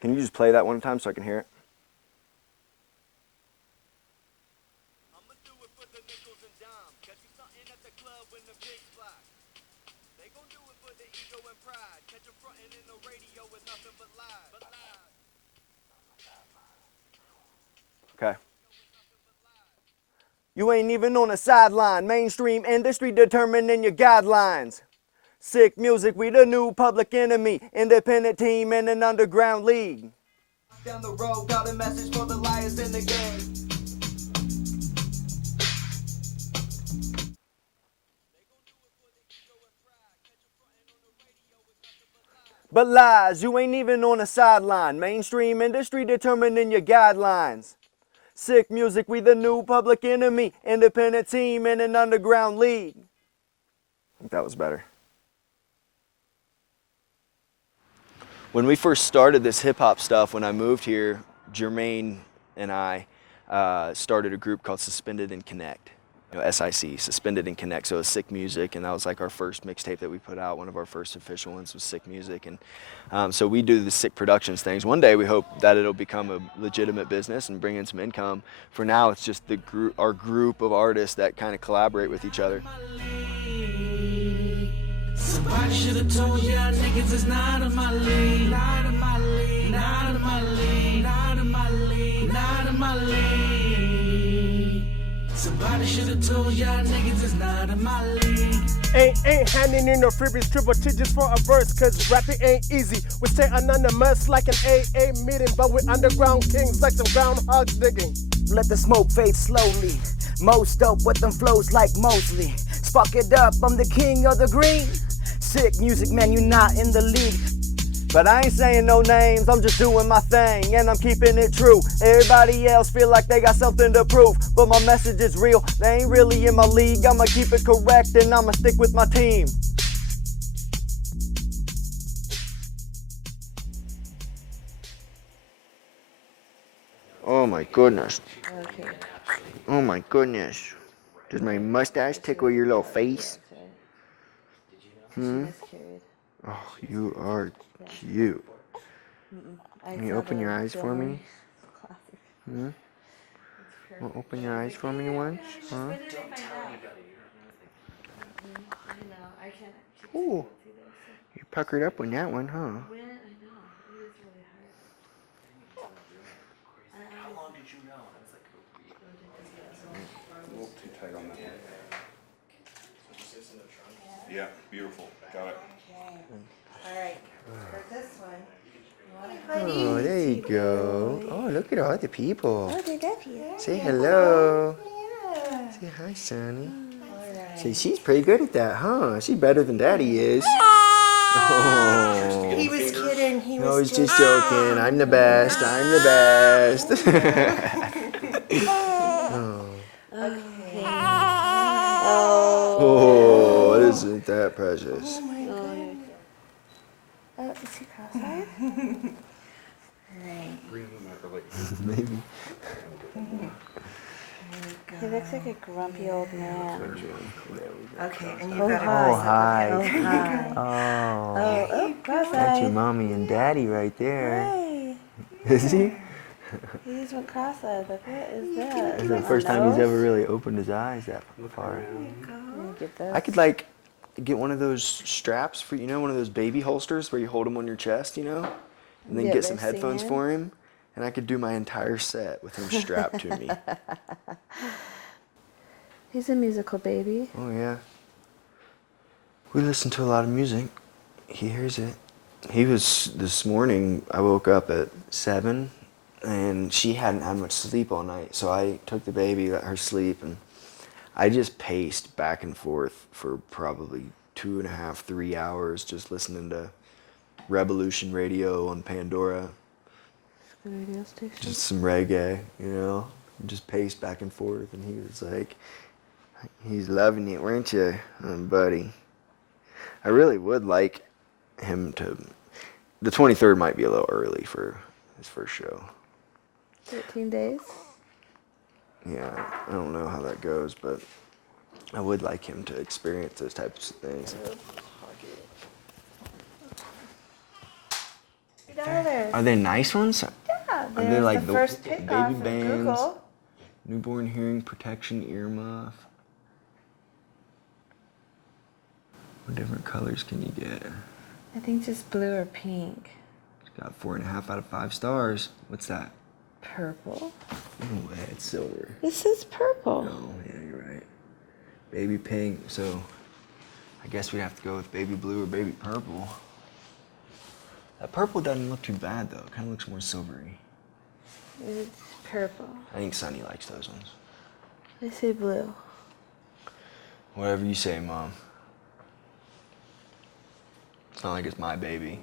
Can you just play that one time so I can hear it? I'ma do it for the nickels and dimes. Catch me something at the club when the pigs fly. They gon' do it for the ego and pride. Catch 'em frontin' in the radio with nothing but lies. Okay. You ain't even on the sideline. Mainstream industry determining your guidelines. Sick music, we the new public enemy. Independent team in an underground league. Down the road, got a message for the liars in the game. But lies, you ain't even on the sideline. Mainstream industry determining your guidelines. Sick music, we the new public enemy. Independent team in an underground league. I think that was better. When we first started this hip hop stuff, when I moved here, Jermaine and I started a group called Suspended and Connect. You know, SIC, Suspended and Connect. So it was Sick Music, and that was like our first mixtape that we put out. One of our first official ones was Sick Music, and so we do the Sick Productions things. One day we hope that it'll become a legitimate business and bring in some income. For now, it's just our group of artists that kind of collaborate with each other. Somebody should have told y'all niggas it's not in my league, not in my league, not in my league, not in my league, not in my league. Somebody should have told y'all niggas it's not in my league. Ain't handing in no freebies, triple digits for a verse, cause rapping ain't easy. We stay anonymous like an AA meeting, but we're underground kings like some groundhogs digging. Let the smoke fade slowly. Most dope with them flows like Mosley. Spark it up, I'm the king of the green. Sick music, man, you not in the league. But I ain't saying no names, I'm just doing my thing, and I'm keeping it true. Everybody else feel like they got something to prove, but my message is real. They ain't really in my league, I'ma keep it correct, and I'ma stick with my team. Oh my goodness. Okay. Oh my goodness. Does my mustache tickle your little face? Hmm? Oh, you are cute. Can you open your eyes for me? Hmm? Well, open your eyes for me once? Huh? Ooh. You puckered up on that one, huh? How long did you know? I was like, a little too tight on that one. Yeah, beautiful. Got it. All right. For this one. Oh, there you go. Oh, look at all the people. Oh, they're deputy. Say hello. Yeah. Say hi, Sonny. All right. Say, she's pretty good at that, huh? She's better than Daddy is. Oh. He was kidding. He No, was he's just joking. I'm the best. I'm the best. Oh. Okay. Oh, isn't that precious? Oh my god. Oh, is he cross-eyed? Right. Maybe. He looks like a grumpy old man. Okay, and you Oh, got hi. Oh, hi. Oh, hi. Oh. Oh, That's your cross-eyed. mommy and daddy right there. Hi. Is he? He just went cross-eyed. Like, what is that? It's the first time he's ever really opened his eyes that far. Get this. I could like get one of those straps for, you know, one of those baby holsters where you hold him on your chest, you know, and then Yeah, get some they're headphones singing. for him, and I could do my entire set with him strapped to me. He's a musical baby. Oh yeah. We listen to a lot of music. He hears it. He was, this morning, I woke up at 7, and she hadn't had much sleep all night, so I took the baby, let her sleep, and I just paced back and forth for probably 2.5, 3 hours just listening to Revolution Radio on Pandora. Good radio station. Just some reggae, you know? Just paced back and forth, and he was like, he's loving it, weren't you, buddy? I really would like him to, the 23rd might be a little early for his first show. 13 days. Yeah, I don't know how that goes, but I would like him to experience those types of things. Get out of there. Are they nice ones? Yeah, Are they they're like the first pick baby off of bands? Google. Newborn hearing protection earmuff. What different colors can you get? I think just blue or pink. It's got 4.5 out of 5 stars. What's that? Purple. No way, it's silver. This is purple. Oh, yeah, you're right. Baby pink, so I guess we have to go with baby blue or baby purple. That purple doesn't look too bad though. It kind of looks more silvery. It's purple. I think Sunny likes those ones. I say blue. Whatever you say, Mom. It's not like it's my baby.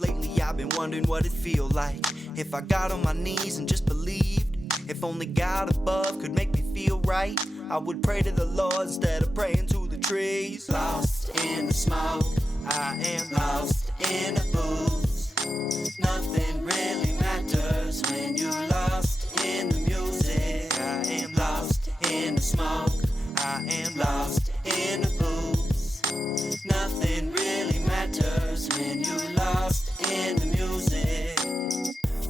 Lately I've been wondering what it feel like if I got on my knees and just believed. If only God above could make me feel right, I would pray to the Lord instead of praying to the trees. Lost in the smoke, I am lost in the booth. Nothing really matters when you're lost in the music. I am lost in the smoke, I am lost in the booth. Nothing really matters when you're lost in the music.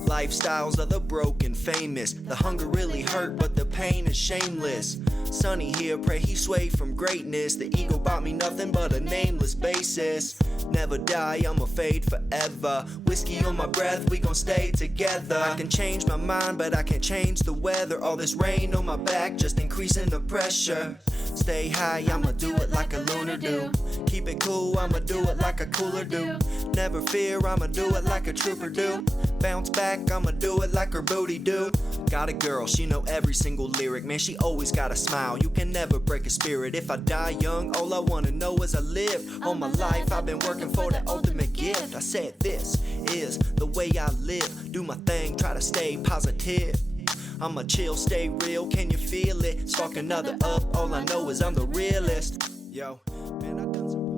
Lifestyles of the broken, famous. The hunger really hurt, but the pain is shameless. Sonny here, pray he sway from greatness. The ego bought me nothing but a nameless basis. Never die, I'ma fade forever. Whiskey on my breath, we gon' stay together. I can change my mind, but I can't change the weather. All this rain on my back, just increasing the pressure. Stay high, I'ma do it like a lunar do. Keep it cool, I'ma do it like a cooler do. Never fear, I'ma do it like a trooper do. Bounce back, I'ma do it like her booty do. Got a girl, she know every single lyric. Man, she always got a smile, you can never break a spirit. If I die young, all I wanna know is I live. All my life, I've been working for the ultimate gift. I said this is the way I live. Do my thing, try to stay positive. I'ma chill, stay real, can you feel it? Spark another up, all I know is I'm the realest. Yo, man, I done some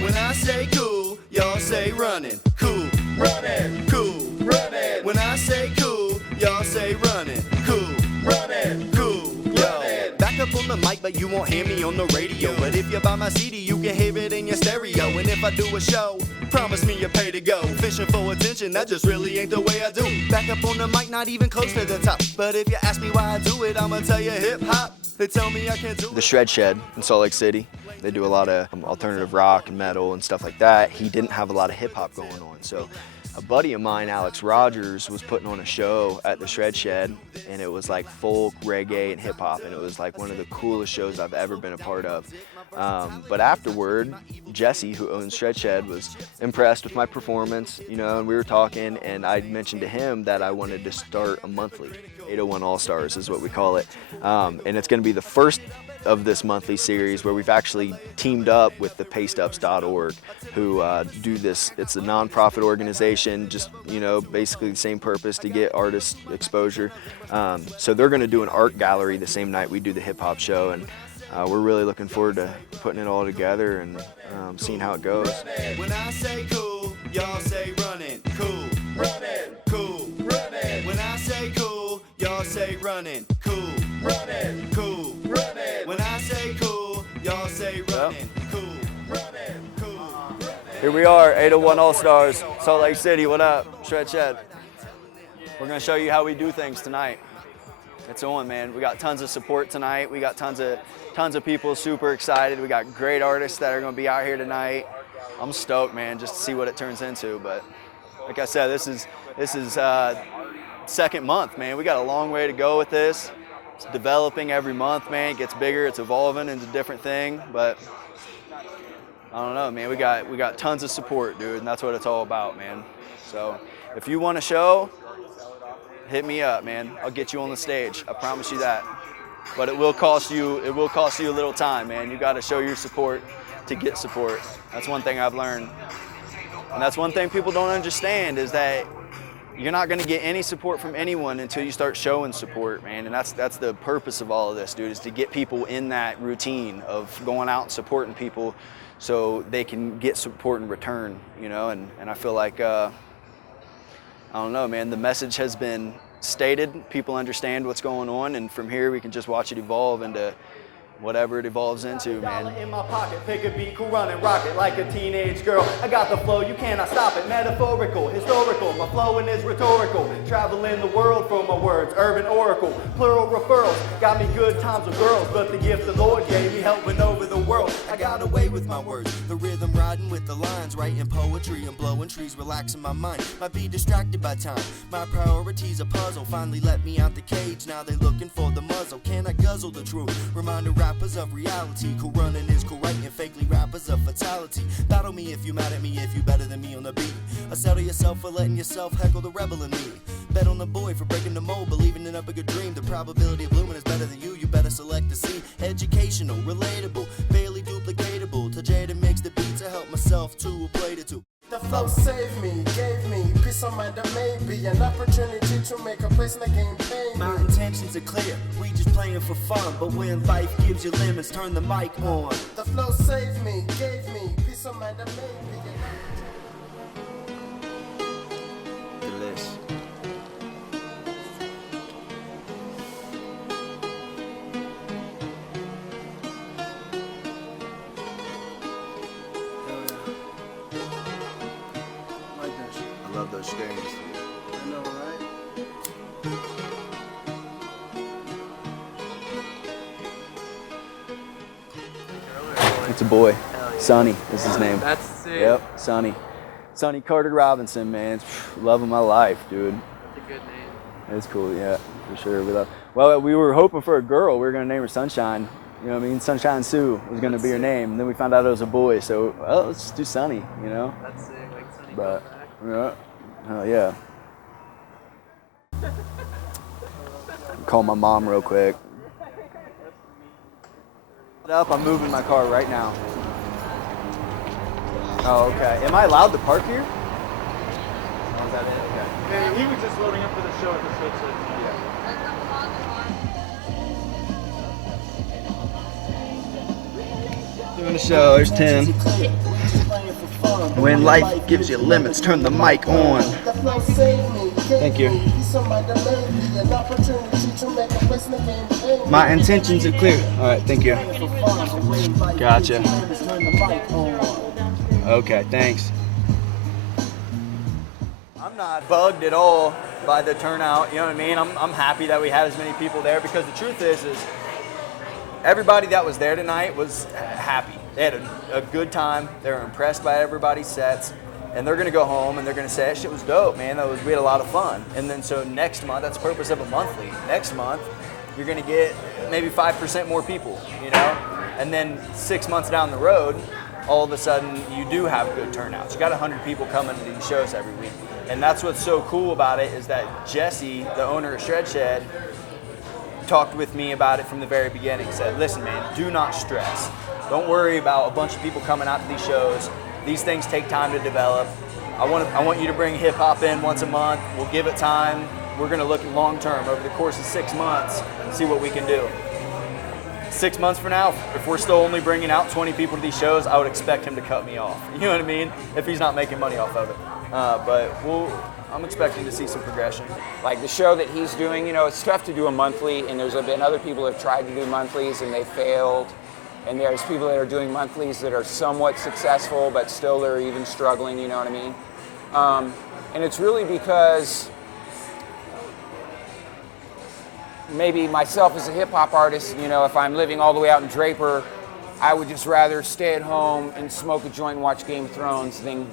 When I say cool, y'all say running. Cool, running, cool, running. When I say cool, y'all say running. Cool, running, cool, yo. Back up on the mic, but you won't hear me on the radio. But if you buy my CD, you can hear it in your stereo. And if I do a show, promise me you'll pay to go. Fishing for attention, that just really ain't the way I do. Back up on the mic, not even close to the top. But if you ask me why I do it, I'ma tell you hip hop. They tell me I can't do it. The Shred Shed in Salt Lake City. They do a lot of alternative rock and metal and stuff like that. He didn't have a lot of hip hop going on. So a buddy of mine, Alex Rogers, was putting on a show at the Shred Shed, and it was like folk, reggae, and hip hop. And it was like one of the coolest shows I've ever been a part of. But afterward, Jesse, who owns Shred Shed, was impressed with my performance, you know, and we were talking, and I mentioned to him that I wanted to start a monthly. 801 All-Stars is what we call it. And it's going to be the first of this monthly series where we've actually teamed up with the paystups.org, who do this. It's a nonprofit organization, just, you know, basically the same purpose, to get artists exposure. So they're going to do an art gallery the same night we do the hip hop show, and we're really looking forward to putting it all together and seeing how it goes. When I say cool, y'all say running. Cool, running, cool, running. When I say cool, y'all say running. Cool, running, cool, running. When I say cool, y'all say running. Cool, running, cool, running. Here we are, 801 All-Stars, Salt Lake City. What up? Shred Shed. We're going to show you how we do things tonight. It's on, man. We got tons of support tonight. We got tons of people super excited. We got great artists that are going to be out here tonight. I'm stoked, man, just to see what it turns into. But like I said, this is second month, man. We got a long way to go with this. It's developing every month, man. It gets bigger. It's evolving into a different thing. But I don't know, man. We got tons of support, dude, and that's what it's all about, man. So if you want a show, hit me up, man. I'll get you on the stage. I promise you that. But it will cost you a little time, man. You got to show your support to get support. That's one thing I've learned. And that's one thing people don't understand, is that you're not going to get any support from anyone until you start showing support, man. And that's the purpose of all of this, dude, is to get people in that routine of going out and supporting people so they can get support in return, you know. And I feel like, I don't know, man, the message has been stated, people understand what's going on, and from here we can just watch it evolve into whatever it evolves into, man. $1 in my pocket, pick a beat, Coorunnin, rock it like a teenage girl. I got the flow, you cannot stop it. Metaphorical, historical, my flowing is rhetorical. Traveling the world from my words, urban oracle, plural referrals. Got me good times with girls, but the gift the Lord gave me helping over the world. I got away with my words, the rhythm riding with the lines, writing poetry and blowing trees, relaxing my mind. Might be distracted by time, my priorities a puzzle. Finally let me out the cage, now they looking for the muzzle. Can I guzzle the truth? Reminder rappers of reality. Coorunnin is co-writing, fakely rappers of fatality. Battle me if you mad at me, if you better than me on the beat. Or settle yourself for letting yourself heckle the rebel in me. Bet on the boy for breaking the mold, believing in a bigger dream. The probability of blooming is better than you better select the scene. Educational, relatable, barely duplicatable. To Jada makes the beat to help myself to play the two. The flow saved me, gave me peace of mind, that may be an opportunity to make a place in the game pay me. My intentions are clear, we just playing for fun. But when life gives you limits, turn the mic on. The flow saved me, gave me peace of mind, that may be an Look at this. I love those strings. I know, right? It's a boy. Sonny is his name. That's sick. Yep, Sonny. Sonny Carter Robinson, man. Love of my life, dude. That's a good name. It's cool, yeah, for sure. Well, we were hoping for a girl. We were going to name her Sunshine. You know what I mean? Sunshine Sue was going to be her name. And then we found out it was a boy. So, well, let's just do Sonny, you know? That's sick. Like Sunny But, Back. yeah. Oh, yeah. Call my mom real quick. I'm moving my car right now. Oh, okay. Am I allowed to park here? Oh, is that it? Okay. And he was just loading up for the show at the switch. Doing the show. There's 10. When life gives you limits, turn the mic on. Thank you. My intentions are clear. All right, thank you. Gotcha. Okay, thanks. I'm not bugged at all by the turnout, you know what I mean? I'm happy that we had as many people there because the truth is everybody that was there tonight was happy. They had a good time. They were impressed by everybody's sets. And they're gonna go home and they're gonna say, that shit was dope, man. We had a lot of fun. And then so next month, that's the purpose of a monthly. Next month, you're gonna get maybe 5% more people, you know? And then 6 months down the road, all of a sudden you do have good turnouts. You got 100 people coming to these shows every week. And that's what's so cool about it is that Jesse, the owner of Shred Shed, talked with me about it from the very beginning. Said, listen, man, do not stress. Don't worry about a bunch of people coming out to these shows. These things take time to develop. I want you to bring hip hop in once a month. We'll give it time. We're gonna look long term over the course of 6 months, see what we can do. 6 months from now, if we're still only bringing out 20 people to these shows, I would expect him to cut me off. You know what I mean? If he's not making money off of it. But I'm expecting to see some progression. Like the show that he's doing, you know, it's tough to do a monthly, and there's been other people that have tried to do monthlies and they failed. And there's people that are doing monthlies that are somewhat successful, but still they're even struggling, you know what I mean? And it's really because maybe myself as a hip hop artist, you know, if I'm living all the way out in Draper, I would just rather stay at home and smoke a joint and watch Game of Thrones than,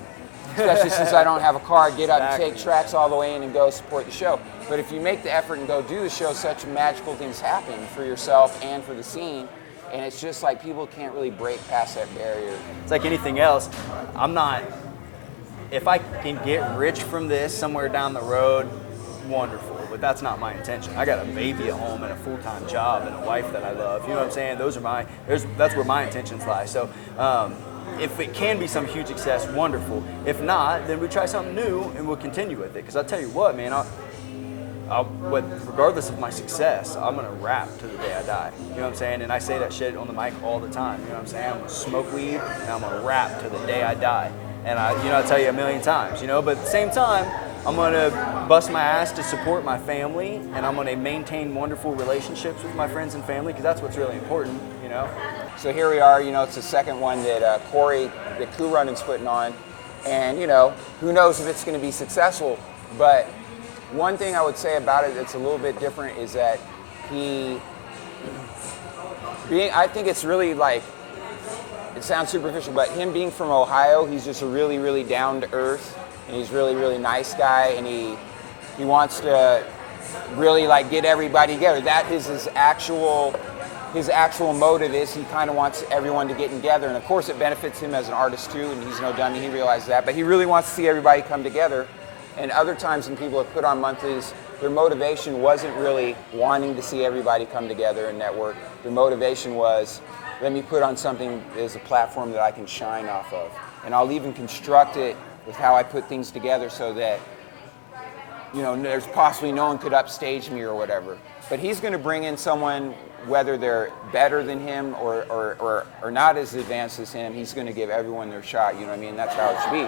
especially since I don't have a car, get up and take tracks all the way in and go support the show. But if you make the effort and go do the show, such magical things happen for yourself and for the scene. And it's just like people can't really break past that barrier. It's like anything else. If I can get rich from this somewhere down the road, wonderful. But that's not my intention. I got a baby at home and a full-time job and a wife that I love. You know what I'm saying? That's where my intentions lie. So if it can be some huge success, wonderful. If not, then we try something new and we'll continue with it. Because I'll tell you what, man, regardless of my success, I'm gonna rap to the day I die. You know what I'm saying? And I say that shit on the mic all the time. You know what I'm saying? I'm gonna smoke weed and I'm gonna rap to the day I die. And I tell you a million times, but at the same time, I'm gonna bust my ass to support my family, and I'm gonna maintain wonderful relationships with my friends and family, because that's what's really important, So here we are, it's the second one that that Coorunnin's putting on. And, who knows if it's going to be successful. But one thing I would say about it that's a little bit different is that I think it's really like, it sounds superficial, but him being from Ohio, he's just a really, really down to earth, and he's really, really nice guy, and he wants to really like get everybody together. That is his actual motive is he kind of wants everyone to get together, and of course it benefits him as an artist too, and he's no dummy, he realizes that, but he really wants to see everybody come together. And other times when people have put on monthlies, their motivation wasn't really wanting to see everybody come together and network. Their motivation was, let me put on something as a platform that I can shine off of. And I'll even construct it with how I put things together so that, there's possibly no one could upstage me or whatever. But he's going to bring in someone, whether they're better than him or not as advanced as him, he's going to give everyone their shot, you know what I mean? That's how it should be.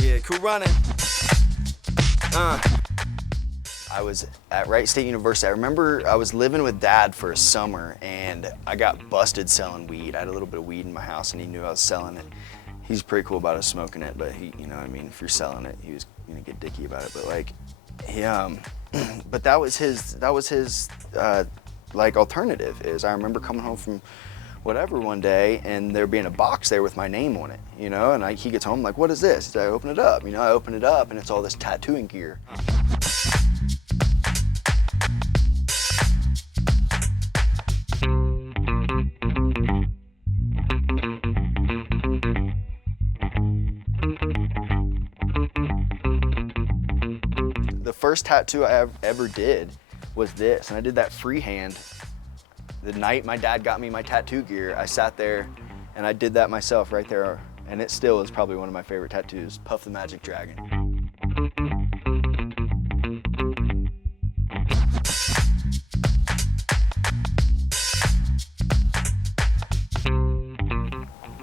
Yeah, Coorunnin. I was at Wright State University. I remember I was living with Dad for a summer, and I got busted selling weed. I had a little bit of weed in my house, and he knew I was selling it. He's pretty cool about us smoking it, but he, if you're selling it, he was gonna get dicky about it. But like, but that was his like alternative. I remember coming home from whatever one day, and there being a box there with my name on it, and he gets home like, what is this? I open it up, I open it up, and it's all this tattooing gear. The first tattoo I ever did was this, and I did that freehand. The night my dad got me my tattoo gear, I sat there and I did that myself right there, and it still is probably one of my favorite tattoos, Puff the Magic Dragon.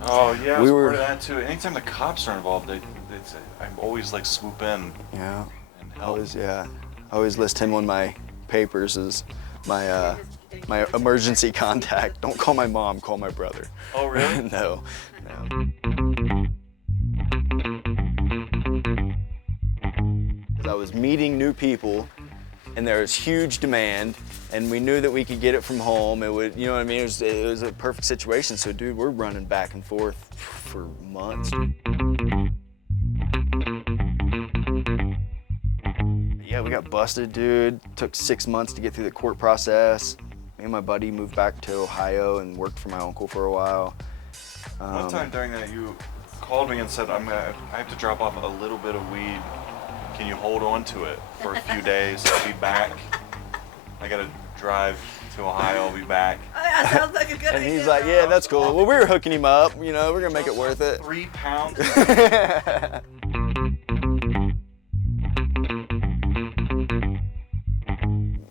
Oh yeah, I was part of that too. Anytime the cops are involved, they say, I always like swoop in. Yeah. And help. I always list him on my papers as my emergency contact. Don't call my mom, call my brother. Oh really? No. I was meeting new people, and there was huge demand, and we knew that we could get it from home. It would, it was a perfect situation. So dude, we're running back and forth for months. Yeah, we got busted, dude. Took 6 months to get through the court process. Me and my buddy moved back to Ohio and worked for my uncle for a while. One time during that, you called me and said, I have to drop off a little bit of weed. Can you hold on to it for a few days? I'll be back. I gotta drive to Ohio, I'll be back. Oh, yeah, sounds like a good And idea. he's like, yeah, that's cool. Well, we were hooking him up, we're gonna make it worth it. 3 pounds?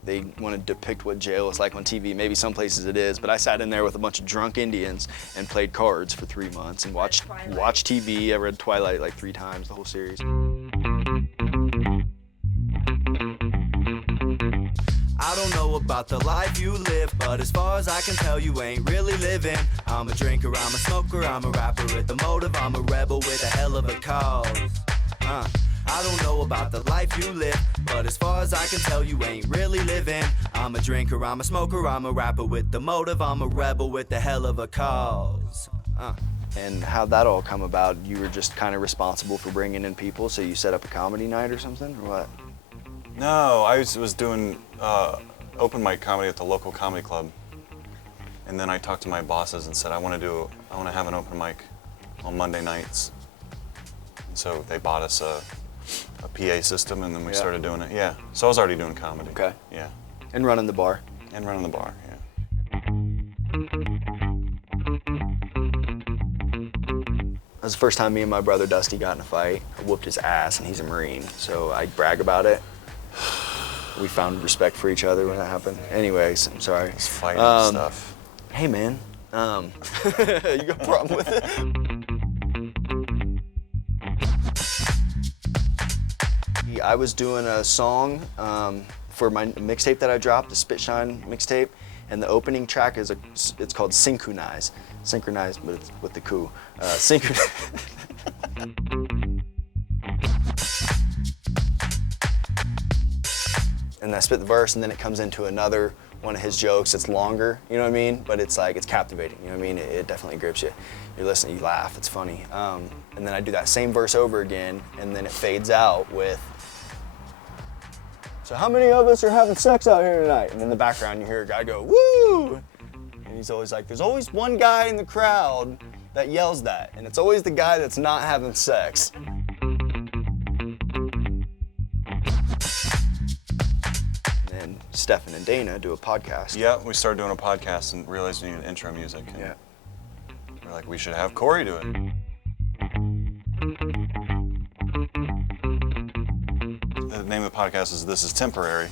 They want to depict what jail is like on TV. Maybe some places it is, but I sat in there with a bunch of drunk Indians and played cards for 3 months and watched TV. I read Twilight like 3 times, the whole series. I don't know about the life you live, but as far as I can tell, you ain't really living. I'm a drinker, I'm a smoker, I'm a rapper with a motive, I'm a rebel with a hell of a cause. I don't know about the life you live, but as far as I can tell, you ain't really living. I'm a drinker, I'm a smoker, I'm a rapper with the motive, I'm a rebel with a hell of a cause. And how'd that all come about? You were just kind of responsible for bringing in people, so you set up a comedy night or something, or what? No, I was doing open mic comedy at the local comedy club. And then I talked to my bosses and said, I want to have an open mic on Monday nights. So they bought us a PA system, and then we Yeah. started doing it. Yeah. So I was already doing comedy. Okay. Yeah. And running the bar. And running the bar. Yeah. That was the first time me and my brother Dusty got in a fight. I whooped his ass, and he's a Marine, so I brag about it. We found respect for each other when that happened. Anyways, I'm sorry. It's fighting and stuff. Hey, man. You got a problem with it? I was doing a song for my mixtape that I dropped, the Spit Shine mixtape, and the opening track is it's called Synchronize. Synchronize, but it's with the Coo. Synchronize. And I spit the verse, and then it comes into another one of his jokes. It's longer, you know what I mean? But it's like, it's captivating, you know what I mean? It definitely grips you. You're listening, you laugh, it's funny. And then I do that same verse over again, and then it fades out with, so how many of us are having sex out here tonight? And in the background, you hear a guy go, woo! And he's always like, there's always one guy in the crowd that yells that, and it's always the guy that's not having sex. And Stefan and Dana do a podcast. Yeah, we started doing a podcast and realized we needed intro music. And Yeah. we're like, we should have Corey do it. The name of the podcast is This Is Temporary.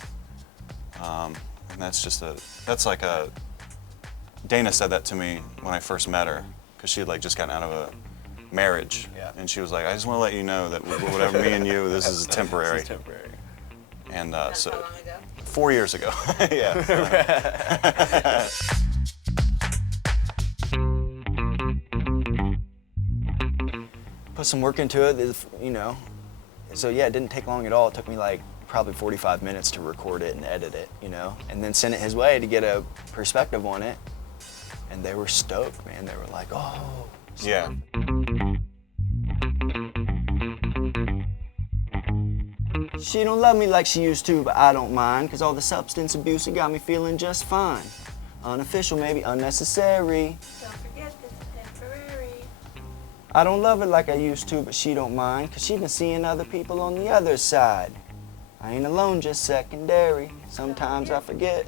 And that's like a, Dana said that to me when I first met her, because she had like just gotten out of a marriage. Yeah. And she was like, I just want to let you know that whatever me and you, this is temporary. This is temporary. And That's how long ago? 4 years ago. Yeah. Put some work into it, you know. So yeah, it didn't take long at all. It took me like probably 45 minutes to record it and edit it, you know, and then send it his way to get a perspective on it. And they were stoked, man. They were like, oh. Yeah. She don't love me like she used to, but I don't mind, cause all the substance abuse, it got me feeling just fine. Unofficial, maybe unnecessary. Don't forget this is temporary. I don't love it like I used to, but she don't mind, cause she been seeing other people on the other side. I ain't alone, just secondary. Sometimes I forget.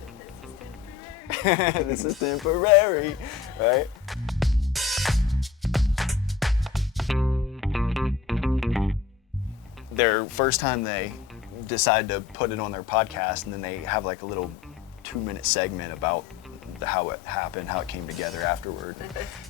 This is temporary, right? Their first time they decide to put it on their podcast, and then they have like a little 2-minute segment about how it happened, how it came together afterward.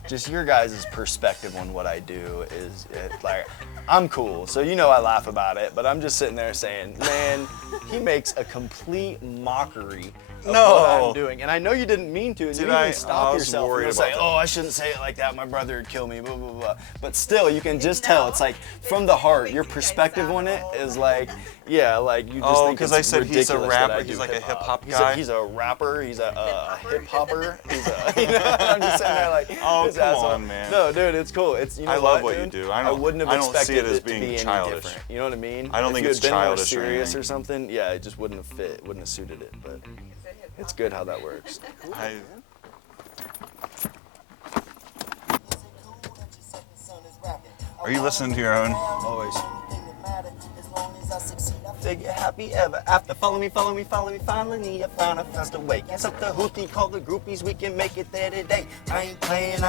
Just your guys' perspective on what I do is like, I'm cool, so you know I laugh about it, but I'm just sitting there saying, man, he makes a complete mockery of what I'm doing. And I know you didn't mean to, and you didn't even stop yourself and say, oh, I shouldn't say it like that, my brother would kill me, blah, blah, blah. But still, you can just tell, it's like, from the heart, your perspective on it is like, yeah, like you just think it's because I said he's a ridiculous rapper, that I he's do like a hip-hop. hip-hop guy. He's a rapper, he's a hip-hopper, he's a, you know, I'm just sitting there like, Oh, this come asshole. on, man. No, dude, it's cool. It's, you know I love what you dude? do. I wouldn't have I don't expected see it as to being be any childish. different. You know what I mean? I don't If think you it's had been more childish or serious anything. or something, yeah, it just wouldn't have fit, wouldn't have suited it, but it's good how that works. Are you listening to your own? Always. They get happy ever after. Follow me, follow me, follow me. Finally, I found a faster way. Guess up the hootie, call the groupies. We can make it there today. I ain't playing.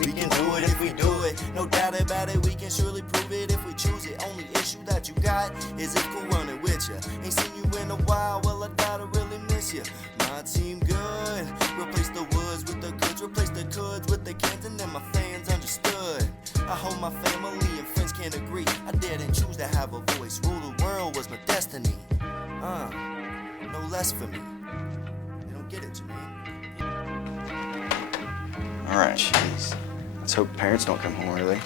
We can do it if we do it. No doubt about it, we can surely prove it if we choose it. Only issue that you got is if Coorunnin with ya. Ain't seen you in a while, well I gotta really miss ya. My team good, replace the woods with the goods, replace the coulds with the cans, and then my fans understood. I hope my family and friends can agree. I didn't choose to have a voice, rule the world was my destiny. No less for me. You don't get it, Jermaine. All right. Jeez. Let's hope parents don't come home early.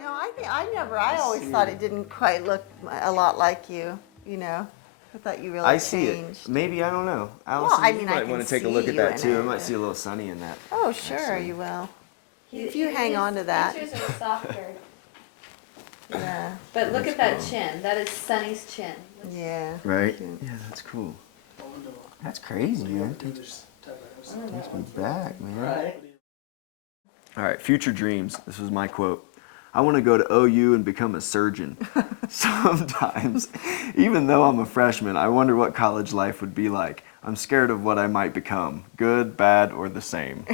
No, I always thought it didn't quite look a lot like you, you know. I thought you really I see changed. it. Maybe, I don't know. Allison, I mean, you I might can want to take a see look at you that in too. I it, might but- see a little Sunny in that. Oh, sure, you will. If you hang on to that. Features are softer. Yeah. But look at that chin. That is Sunny's chin. Yeah. Right? Yeah, that's cool. That's crazy, man. Takes me back, man. All right, future dreams. This was my quote. I want to go to OU and become a surgeon. Sometimes, even though I'm a freshman, I wonder what college life would be like. I'm scared of what I might become, good, bad, or the same.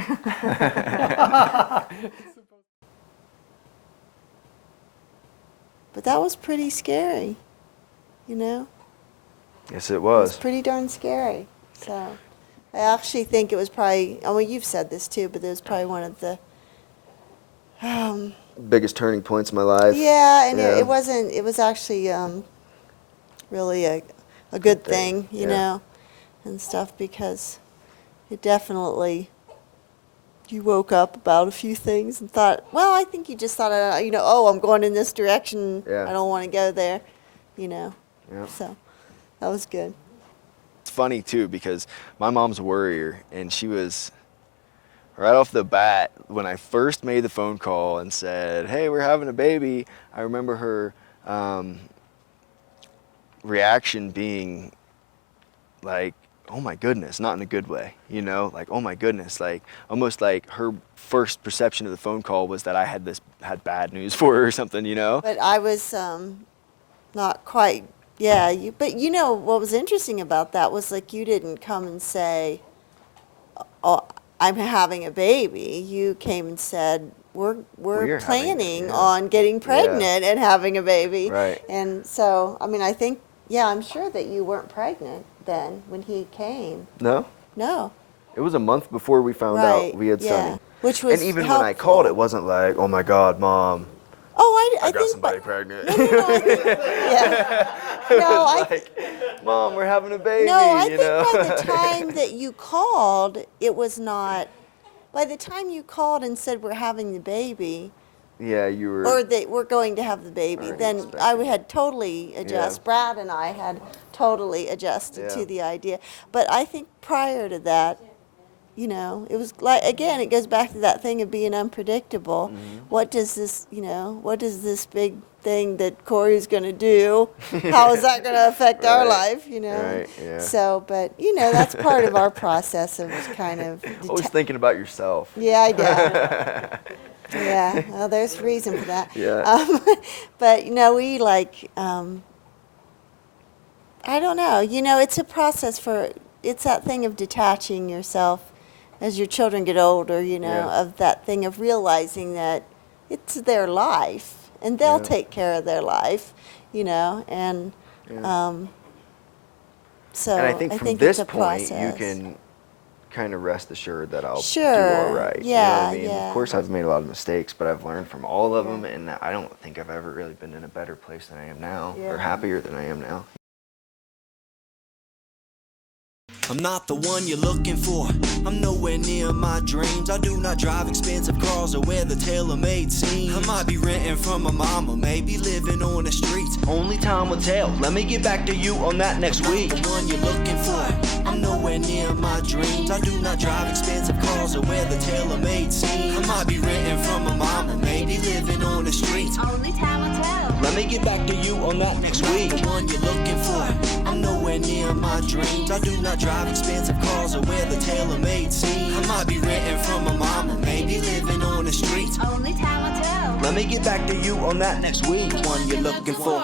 But that was pretty scary, you know? Yes, it It was. was pretty darn scary. So I actually think it was probably, I mean, you've said this too, but it was probably one of the, Biggest turning points in my life. yeah, and Yeah. It wasn't, it was actually really a good thing, you yeah. know, and stuff, because it definitely, you woke up about a few things and thought, well, I think you just thought, you know, oh, I'm going in this direction. Yeah. I don't want to go there, you know. Yep. So that was good. It's funny too because my mom's a worrier, and she was right off the bat when I first made the phone call and said, "Hey, we're having a baby." I remember her reaction being like, "Oh my goodness," not in a good way, you know, like, "Oh my goodness," like almost like her first perception of the phone call was that I had bad news for her or something, you know. But I was not quite, yeah. But you know what was interesting about that was, like, you didn't come and say, "Oh, I'm having a baby." You came and said, "We're We're planning yeah. on getting pregnant and having a baby." Right. And so, I mean, I think, yeah, I'm sure that you weren't pregnant then when he came. No, No. it was a month before we found Right. out we had yeah. Sunny. Which was And even helpful. when I called, it wasn't like, "Oh my God, Mom, Oh, I I got think, somebody but, pregnant." no, I think, yeah. No, I Like, "Mom, we're having a baby." No, I you think know? by the time that you called, it was not. By the time you called and said we're having the baby, Yeah, you were. or that we're going to have the baby, Already then I had totally Yeah. adjusted. Brad and I had totally adjusted Yeah. to the idea. But I think prior to that, you know, it was like, again, it goes back to that thing of being unpredictable. Mm-hmm. What does this, you know, what is this big thing that Corey's going to do? How is that going to affect our Right. life, you know? Right, yeah. So, but, you know, that's part of our process of kind of, Always thinking about yourself. yeah, I do. Yeah, well, there's reason for that. Yeah. But, you know, we like, I don't know, you know, it's a process it's that thing of detaching yourself as your children get older, you know, Yeah. of that thing of realizing that it's their life and they'll Yeah. take care of their life, you know, and Yeah. so And I think from it's this a point, you process. can kind of rest assured that I'll do Sure. all right. Yeah, you know what I mean? yeah. Of course, I've made a lot of mistakes, but I've learned from all of them, and I don't think I've ever really been in a better place than I am now, Yeah. or happier than I am now. I'm not the one you're looking for. I'm nowhere near my dreams. I do not drive expensive cars or wear the tailor-made seams. I might be renting from my mama, maybe living on the streets. Only time will tell. Let me get back to you on that next week. I'm not the one you're looking for. I'm nowhere near my dreams. I do not drive expensive cars or wear the tailor-made seams. I might be renting from my mama, maybe living on the streets. Only time will tell. Let me get back to you on that next week. The one you're looking for. I'm nowhere near my dreams. I do not drive expensive cars or wear the tailor-made seams. I might be renting from my mama, maybe living on the streets. Only time will tell. Let me get back to you on that next week. The one you're looking for.